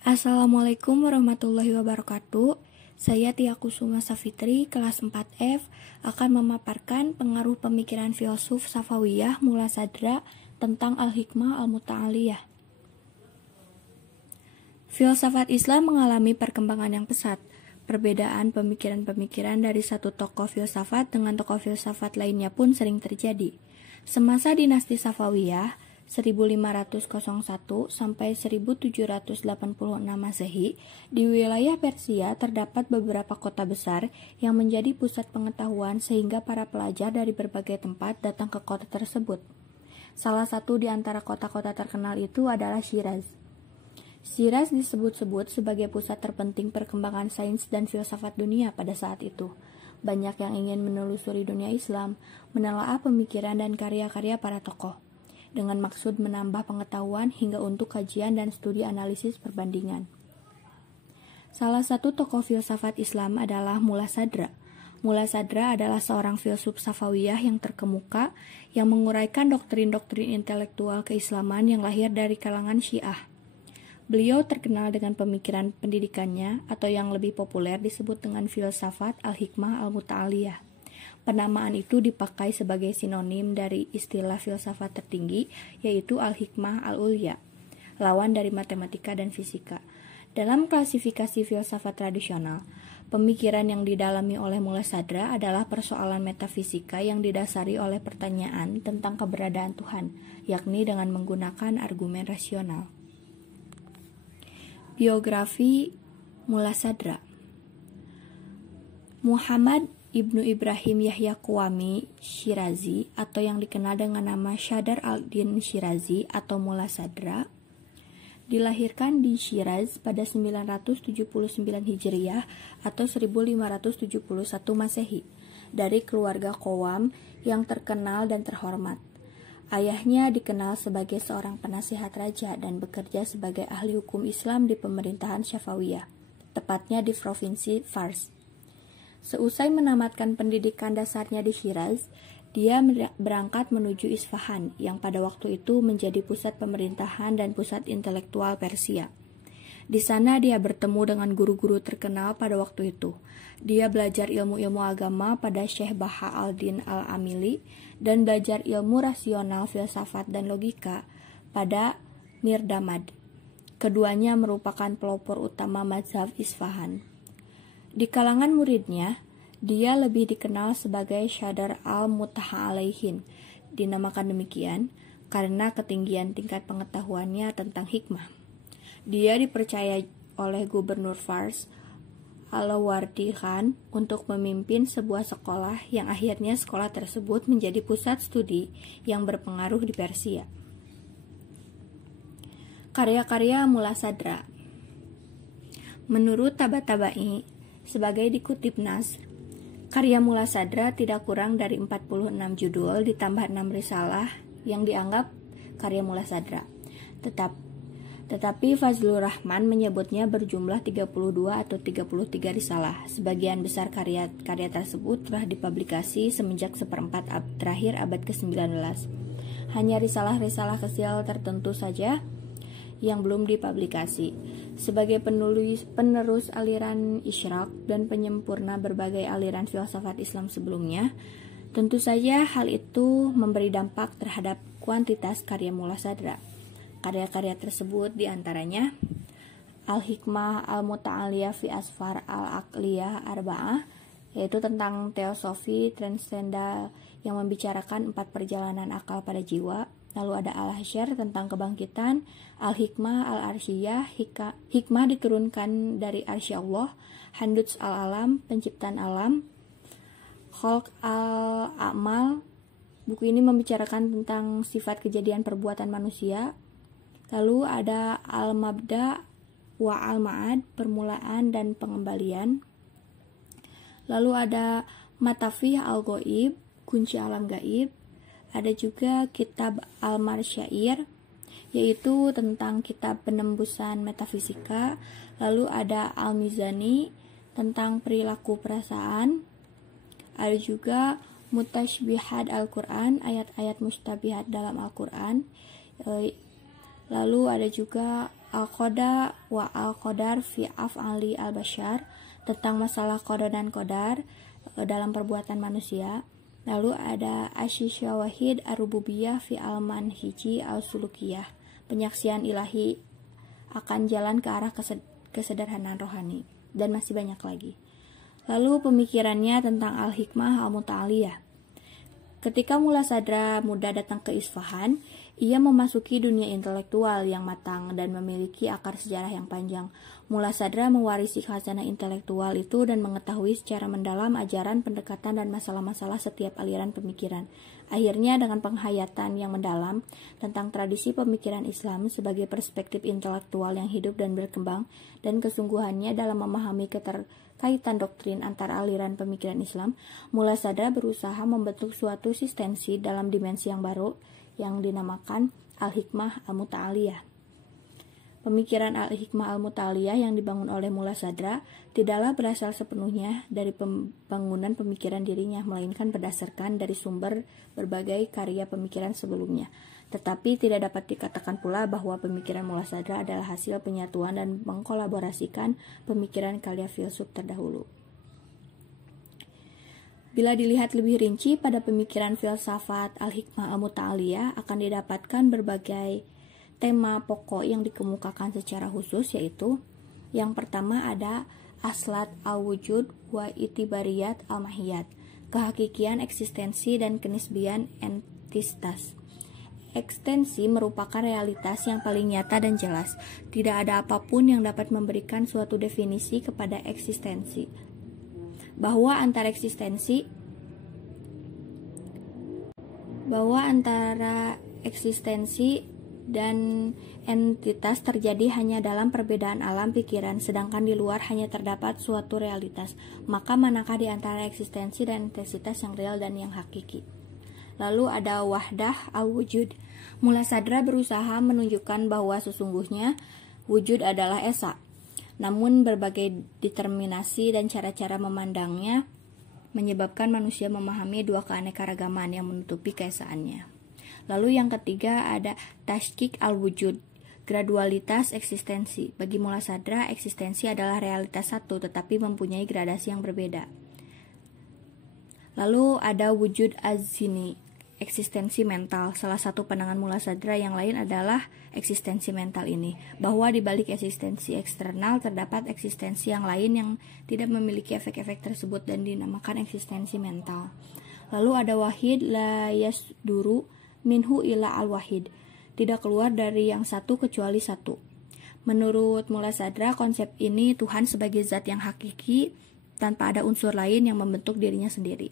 Assalamualaikum warahmatullahi wabarakatuh. Saya Tia Kusuma Safitri, kelas 4F, akan memaparkan pengaruh pemikiran filsuf Safawiyah Mula Sadra tentang Al-Hikmah Al-Muta'aliyah. Filsafat Islam mengalami perkembangan yang pesat. Perbedaan pemikiran-pemikiran dari satu tokoh filsafat dengan tokoh filsafat lainnya pun sering terjadi. Semasa dinasti Safawiyah, 1501 sampai 1786 Masehi, di wilayah Persia terdapat beberapa kota besar yang menjadi pusat pengetahuan sehingga para pelajar dari berbagai tempat datang ke kota tersebut. Salah satu di antara kota-kota terkenal itu adalah Syiraz. Syiraz disebut-sebut sebagai pusat terpenting perkembangan sains dan filsafat dunia pada saat itu. Banyak yang ingin menelusuri dunia Islam, menelaah pemikiran dan karya-karya para tokoh, dengan maksud menambah pengetahuan hingga untuk kajian dan studi analisis perbandingan. Salah satu tokoh filsafat Islam adalah Mula Sadra. Mula Sadra adalah seorang filsuf Safawiyah yang terkemuka yang menguraikan doktrin-doktrin intelektual keislaman yang lahir dari kalangan Syiah. Beliau terkenal dengan pemikiran pendidikannya, atau yang lebih populer disebut dengan filsafat Al-Hikmah Al-Muta'aliyah. Penamaan itu dipakai sebagai sinonim dari istilah filsafat tertinggi, yaitu Al-Hikmah Al-Ulya, lawan dari matematika dan fisika. Dalam klasifikasi filsafat tradisional, pemikiran yang didalami oleh Mula Sadra adalah persoalan metafisika yang didasari oleh pertanyaan tentang keberadaan Tuhan, yakni dengan menggunakan argumen rasional. Biografi Mula Sadra. Muhammad Ibnu Ibrahim Yahya Kuwami Syirazi, atau yang dikenal dengan nama Syadar al-Din Syirazi atau Mula Sadra, dilahirkan di Syiraz pada 979 Hijriah atau 1571 Masehi dari keluarga Qawam yang terkenal dan terhormat. Ayahnya dikenal sebagai seorang penasihat raja dan bekerja sebagai ahli hukum Islam di pemerintahan Safawiyah, tepatnya di provinsi Fars. Seusai menamatkan pendidikan dasarnya di Syiraz, dia berangkat menuju Isfahan yang pada waktu itu menjadi pusat pemerintahan dan pusat intelektual Persia. Di sana dia bertemu dengan guru-guru terkenal pada waktu itu. Dia belajar ilmu-ilmu agama pada Syekh Baha al-Din al-Amili dan belajar ilmu rasional, filsafat, dan logika pada Mir Damad. Keduanya merupakan pelopor utama mazhab Isfahan. Di kalangan muridnya, dia lebih dikenal sebagai Syadar al-Muta'alaihin, dinamakan demikian karena ketinggian tingkat pengetahuannya tentang hikmah. Dia dipercaya oleh Gubernur Fars, Alawardi Khan, untuk memimpin sebuah sekolah yang akhirnya sekolah tersebut menjadi pusat studi yang berpengaruh di Persia. Karya-karya Mula Sadra. Menurut Tabatabai, sebagai dikutip Nas, karya Mula Sadra tidak kurang dari 46 judul ditambah 6 risalah yang dianggap karya Mula Sadra. Tetapi Fazlur Rahman menyebutnya berjumlah 32 atau 33 risalah. Sebagian besar karya-karya tersebut telah dipublikasi semenjak seperempat terakhir abad ke-19. Hanya risalah-risalah kecil tertentu saja yang belum dipublikasi. Sebagai penerus aliran Isyraq dan penyempurna berbagai aliran filsafat Islam sebelumnya, tentu saja hal itu memberi dampak terhadap kuantitas karya Mula Sadra. Karya-karya tersebut diantaranya Al-Hikmah Al-Muta'aliyah fi Asfar Al-Aqliyah Arba'ah, yaitu tentang teosofi transendal yang membicarakan 4 perjalanan akal pada jiwa. Lalu ada Al-Hasyr tentang kebangkitan, Al-Hikmah Al-Arsyiyah, hikmah diturunkan dari arsy Allah, Handuts Al-Alam, penciptaan alam, Khalq Al-A'mal, buku ini membicarakan tentang sifat kejadian perbuatan manusia. Lalu ada Al-Mabda wa Al-Ma'ad, permulaan dan pengembalian. Lalu ada Matafih Al-Ghaib, kunci alam gaib. Ada juga kitab Al-Marsyair, yaitu tentang kitab penembusan metafisika. Lalu ada Al-Mizani, tentang perilaku perasaan. Ada juga Mutashbihat Al-Quran, ayat-ayat mustabihat dalam Al-Quran. Lalu ada juga Al-Qada wa Al-Qadar fi af'ali al-bashar, tentang masalah qada dan qadar dalam perbuatan manusia. Lalu ada Asy-Syawahid ar-Rububiyah fi al-Manhiji al-Sulukiyah, penyaksian ilahi akan jalan ke arah kesederhanaan rohani, dan masih banyak lagi. Lalu pemikirannya tentang Al-Hikmah Al-Muta'aliyah. Ketika Mullah Sadra muda datang ke Isfahan, ia memasuki dunia intelektual yang matang dan memiliki akar sejarah yang panjang. Mullah Sadra mewarisi khazanah intelektual itu dan mengetahui secara mendalam ajaran, pendekatan, dan masalah-masalah setiap aliran pemikiran. Akhirnya dengan penghayatan yang mendalam tentang tradisi pemikiran Islam sebagai perspektif intelektual yang hidup dan berkembang, dan kesungguhannya dalam memahami keterkaitan doktrin antara aliran pemikiran Islam, Mullah Sadra berusaha membentuk suatu sistensi dalam dimensi yang baru yang dinamakan Al-Hikmah Al-Muta'aliyah. Pemikiran Al-Hikmah Al-Muta'aliyah yang dibangun oleh Mullah Sadra tidaklah berasal sepenuhnya dari pembangunan pemikiran dirinya, melainkan berdasarkan dari sumber berbagai karya pemikiran sebelumnya. Tetapi tidak dapat dikatakan pula bahwa pemikiran Mullah Sadra adalah hasil penyatuan dan mengkolaborasikan pemikiran karya filsuf terdahulu. Bila dilihat lebih rinci pada pemikiran filsafat Al-Hikmah Al-Muta'aliyah, akan didapatkan berbagai tema pokok yang dikemukakan secara khusus, yaitu yang pertama ada aslat al-wujud wa itibariyat al-mahiyat, kehakikian eksistensi dan kenisbian entitas. Ekstensi merupakan realitas yang paling nyata dan jelas. Tidak ada apapun yang dapat memberikan suatu definisi kepada eksistensi. Bahwa antara eksistensi dan entitas terjadi hanya dalam perbedaan alam pikiran, sedangkan di luar hanya terdapat suatu realitas. Maka manakah di antara eksistensi dan entitas yang real dan yang hakiki? Lalu ada wahdah al-wujud. Mullah Sadra berusaha menunjukkan bahwa sesungguhnya wujud adalah esa. Namun berbagai determinasi dan cara-cara memandangnya menyebabkan manusia memahami dua keanekaragaman yang menutupi keesaannya. Lalu yang ketiga ada tashkik al-wujud, gradualitas eksistensi. Bagi Mullah Sadra, eksistensi adalah realitas satu tetapi mempunyai gradasi yang berbeda. Lalu ada wujud az-zini, eksistensi mental. Salah satu pandangan Mullah Sadra yang lain adalah eksistensi mental ini, bahwa di balik eksistensi eksternal terdapat eksistensi yang lain yang tidak memiliki efek-efek tersebut dan dinamakan eksistensi mental. Lalu ada wahid la yasduru minhu ila al-wahid, tidak keluar dari yang satu kecuali satu. Menurut Mullah Sadra, konsep ini Tuhan sebagai zat yang hakiki tanpa ada unsur lain yang membentuk dirinya sendiri.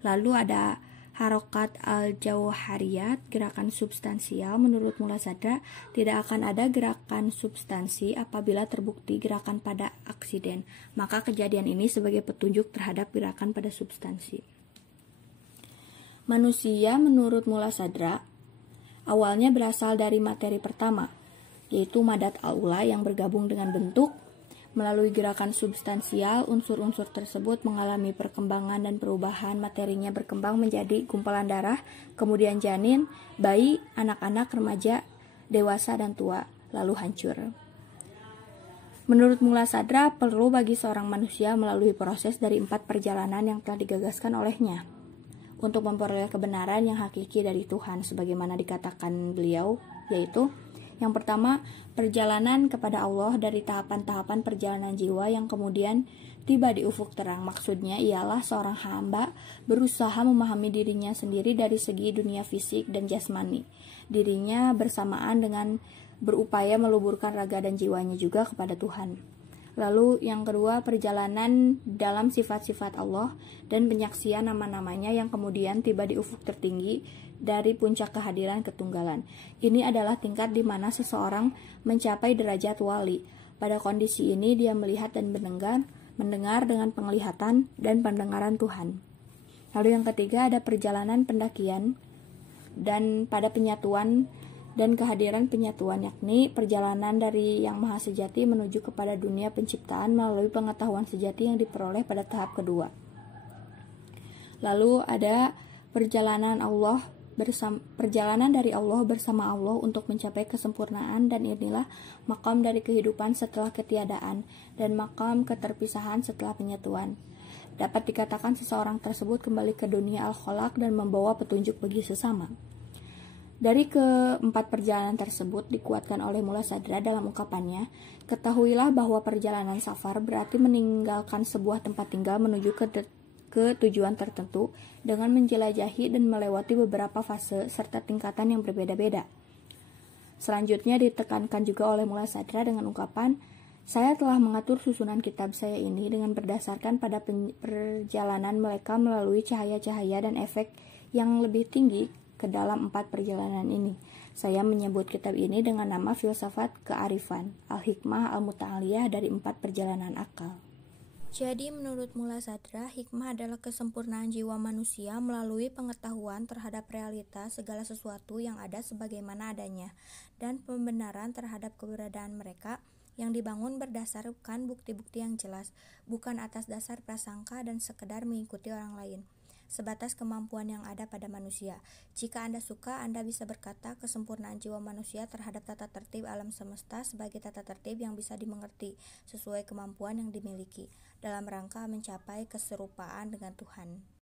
Lalu ada harokat al-jawhariyat, gerakan substansial. Menurut Mullah Sadra, tidak akan ada gerakan substansi apabila terbukti gerakan pada aksiden. Maka kejadian ini sebagai petunjuk terhadap gerakan pada substansi. Manusia menurut Mullah Sadra awalnya berasal dari materi pertama, yaitu madat al-ula yang bergabung dengan bentuk. Melalui gerakan substansial, unsur-unsur tersebut mengalami perkembangan dan perubahan. Materinya berkembang menjadi gumpalan darah, kemudian janin, bayi, anak-anak, remaja, dewasa, dan tua, lalu hancur. Menurut Mullah Sadra, perlu bagi seorang manusia melalui proses dari 4 perjalanan yang telah digagaskan olehnya untuk memperoleh kebenaran yang hakiki dari Tuhan, sebagaimana dikatakan beliau, yaitu yang pertama, perjalanan kepada Allah dari tahapan-tahapan perjalanan jiwa yang kemudian tiba di ufuk terang. Maksudnya ialah seorang hamba berusaha memahami dirinya sendiri dari segi dunia fisik dan jasmani, dirinya bersamaan dengan berupaya meluburkan raga dan jiwanya juga kepada Tuhan. Lalu yang kedua, perjalanan dalam sifat-sifat Allah dan penyaksian nama-namanya yang kemudian tiba di ufuk tertinggi dari puncak kehadiran ketunggalan. Ini adalah tingkat di mana seseorang mencapai derajat wali. Pada kondisi ini dia melihat dan mendengar dengan penglihatan dan pendengaran Tuhan. Lalu yang ketiga ada perjalanan pendakian dan pada penyatuan dan kehadiran penyatuan, yakni perjalanan dari yang maha sejati menuju kepada dunia penciptaan melalui pengetahuan sejati yang diperoleh pada tahap kedua. Lalu ada perjalanan Allah perjalanan dari Allah bersama Allah untuk mencapai kesempurnaan, dan inilah maqam dari kehidupan setelah ketiadaan dan maqam keterpisahan setelah penyatuan. Dapat dikatakan seseorang tersebut kembali ke dunia al-kholaq dan membawa petunjuk bagi sesama. Dari keempat perjalanan tersebut dikuatkan oleh Mullah Sadra dalam ungkapannya, ketahuilah bahwa perjalanan safar berarti meninggalkan sebuah tempat tinggal menuju ke tujuan tertentu dengan menjelajahi dan melewati beberapa fase serta tingkatan yang berbeda-beda. Selanjutnya ditekankan juga oleh Mullah Sadra dengan ungkapan, saya telah mengatur susunan kitab saya ini dengan berdasarkan pada perjalanan mereka melalui cahaya-cahaya dan efek yang lebih tinggi ke dalam 4 perjalanan ini. Saya menyebut kitab ini dengan nama Filsafat Kearifan, Al-Hikmah Al-Muta'aliyah dari 4 perjalanan akal. Jadi menurut Mullah Sadra, hikmah adalah kesempurnaan jiwa manusia melalui pengetahuan terhadap realitas segala sesuatu yang ada sebagaimana adanya, dan pembenaran terhadap keberadaan mereka yang dibangun berdasarkan bukti-bukti yang jelas, bukan atas dasar prasangka dan sekedar mengikuti orang lain, sebatas kemampuan yang ada pada manusia. Jika Anda suka, Anda bisa berkata kesempurnaan jiwa manusia terhadap tata tertib alam semesta sebagai tata tertib yang bisa dimengerti sesuai kemampuan yang dimiliki dalam rangka mencapai keserupaan dengan Tuhan.